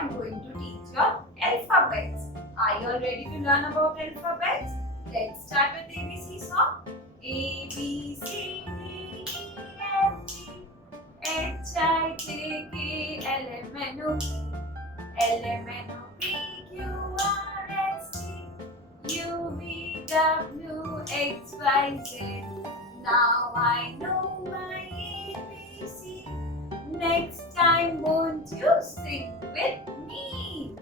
am going to teach you alphabets. Are you all ready to learn about alphabets? Let's start with ABC song. A, B, C, D, E, F, G, H, I, J, K, L, M, N, O, P, L, M, N, O, P, Q, R, S, T, U, V, W, X, Y, Z. Now I know my ABC. Next time, won't you sing with me?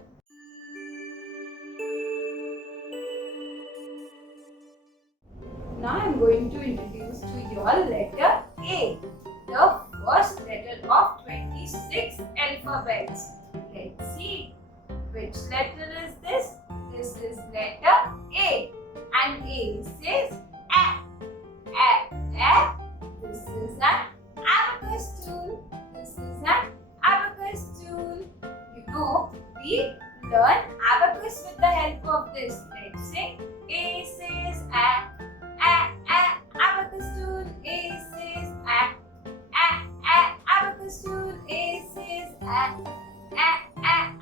Now I am going to introduce to you all letter A, the first letter of 26 alphabets. Let's see which letter is this. This is letter A, and A says A. This is an abacus tool. This is an abacus tool. You know, we learn abacus with the help of this. Let's say A says A. Abacus tool. A says A. Abacus tool. A says A.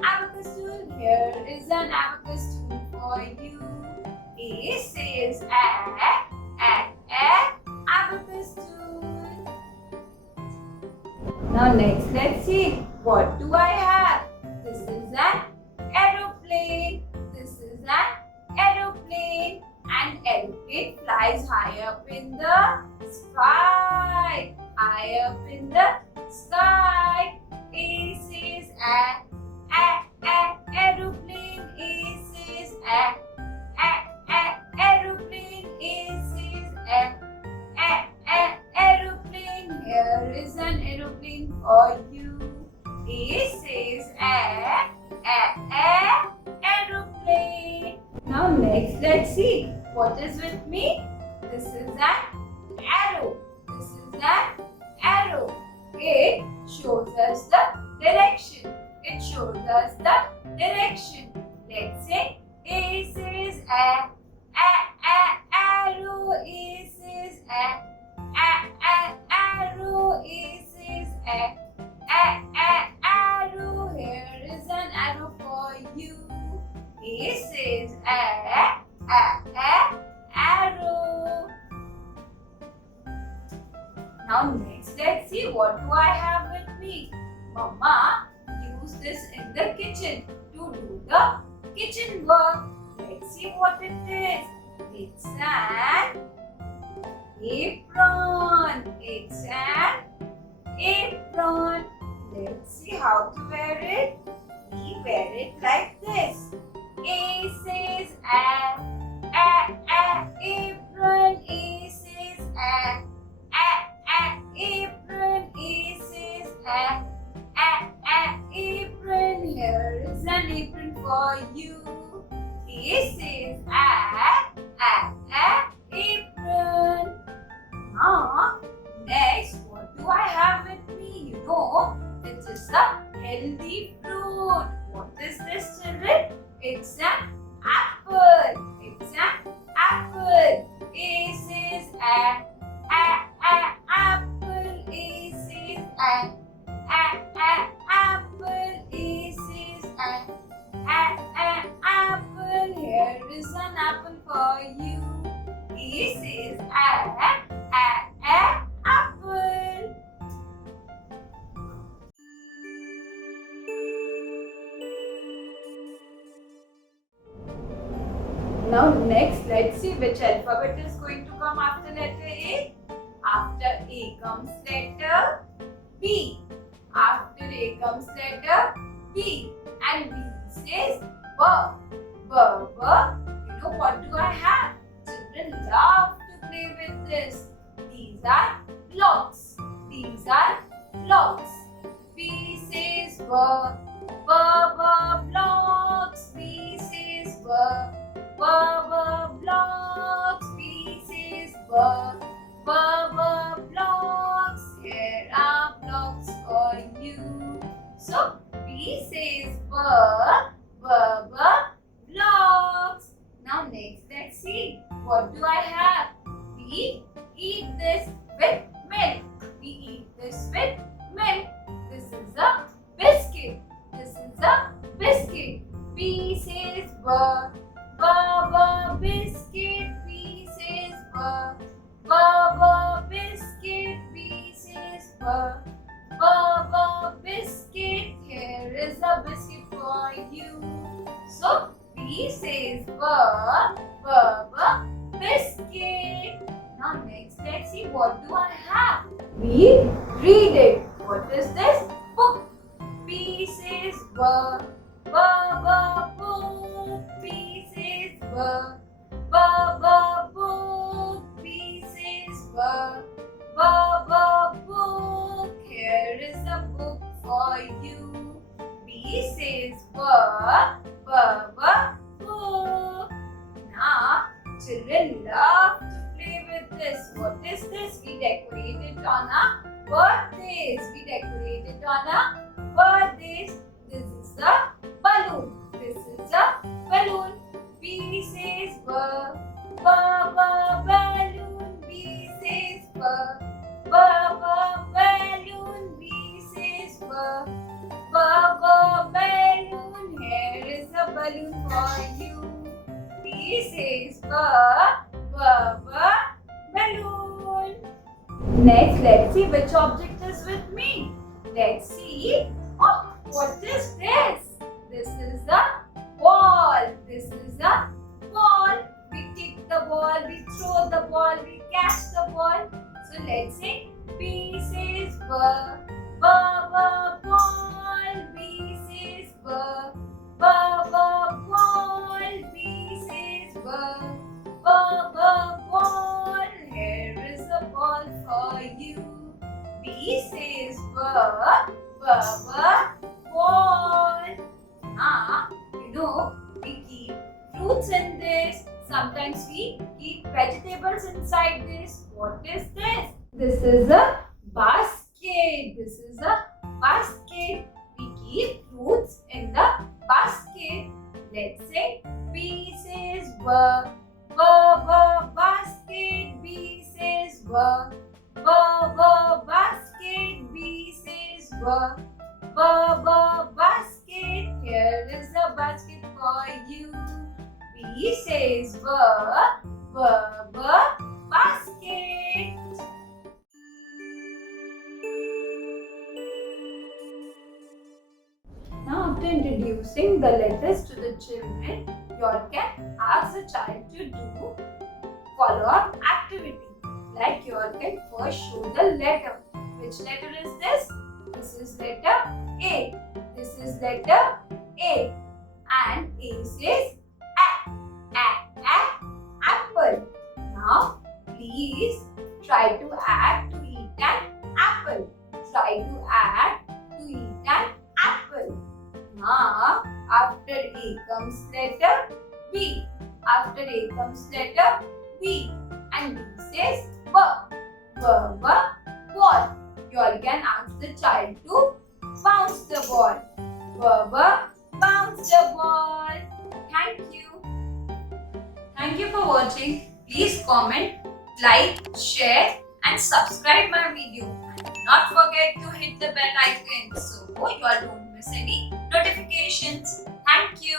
Abacus tool. Here is an abacus tool for you. A says A. Abacus tool. Now next, let's see. What do I have? This is an aeroplane. This is an aeroplane. An aeroplane flies high up in the sky. High up in the sky. A says A. Aeroplane. A says A. Aeroplane. A says A. Aeroplane. Here is an aeroplane for you. A says A. Aeroplane. Now next, let's see. What is with me? This is an arrow. This is an arrow. It shows us the direction. It shows us the direction. Let's say A says A. Arrow. A says A. Arrow. A says A. Arrow. Here is an arrow for you. A says A. Arrow. Now next, let's see what do I have with me. Mama used this in the kitchen to do the kitchen work. Let's see what it is. It's an apron. It's an apron. Let's see how to wear it. We wear it like this. A says A. Apron. A says A. Apron. A says A. Apron. Here is an apron for you. A says apron. Now, next, what do I have with me? You know, it is a healthy fruit. What is this, children? It's an apple. It's an apple. A says apple. A says apple. A says apple. Here is an apple for you. A says apple. Now next, let's see which alphabet is going to come after letter A. After A comes letter B. After A comes letter B. And B says B. You know what do I have? Children love to play with this. These are blocks. These are blocks. B says B. Blocks. B says B. Blocks. B says B. Blocks. Here are blocks for you. So B says blocks. Now next, let's see. What do I have? We eat this with milk. We eat this with milk. This is a biscuit. This is a B says biscuit. Now next let's see what do I have. We read it. What is this? Book. B says book. B says book. B says book. Here is a book for you. B says book. Now children love to play with this. What is this? We decorate it on our birthdays. This is a balloon. B says balloon. B says balloon. B says balloon. Here is a balloon for you. B says balloon. Next, let's see which object is with me. Let's see. Oh, what is this? This is a ball. We kick the ball, we throw the ball, we catch the ball. So let's say B says ball. B says ball. B says ball. Here is a ball for you. B says ball. We keep fruits in this. Sometimes we keep vegetables inside this. What is this? This is a basket. We keep fruits in the basket. Let's say B says basket. B says basket. B says basket. Here is a basket for you. B says basket. Now after introducing the letters to the children, you all can ask the child to do follow-up activity. Like you all can first show the letter. Which letter is this? This is letter A. And A says apple. Now please try to add to eat an apple. Now after A comes letter B. And B says ball. You all can ask the child to bounce the ball. Bounce the ball. Thank you for watching. Please comment, like, share and subscribe my video. And do not forget to hit the bell icon so you all don't miss any notifications. Thank you.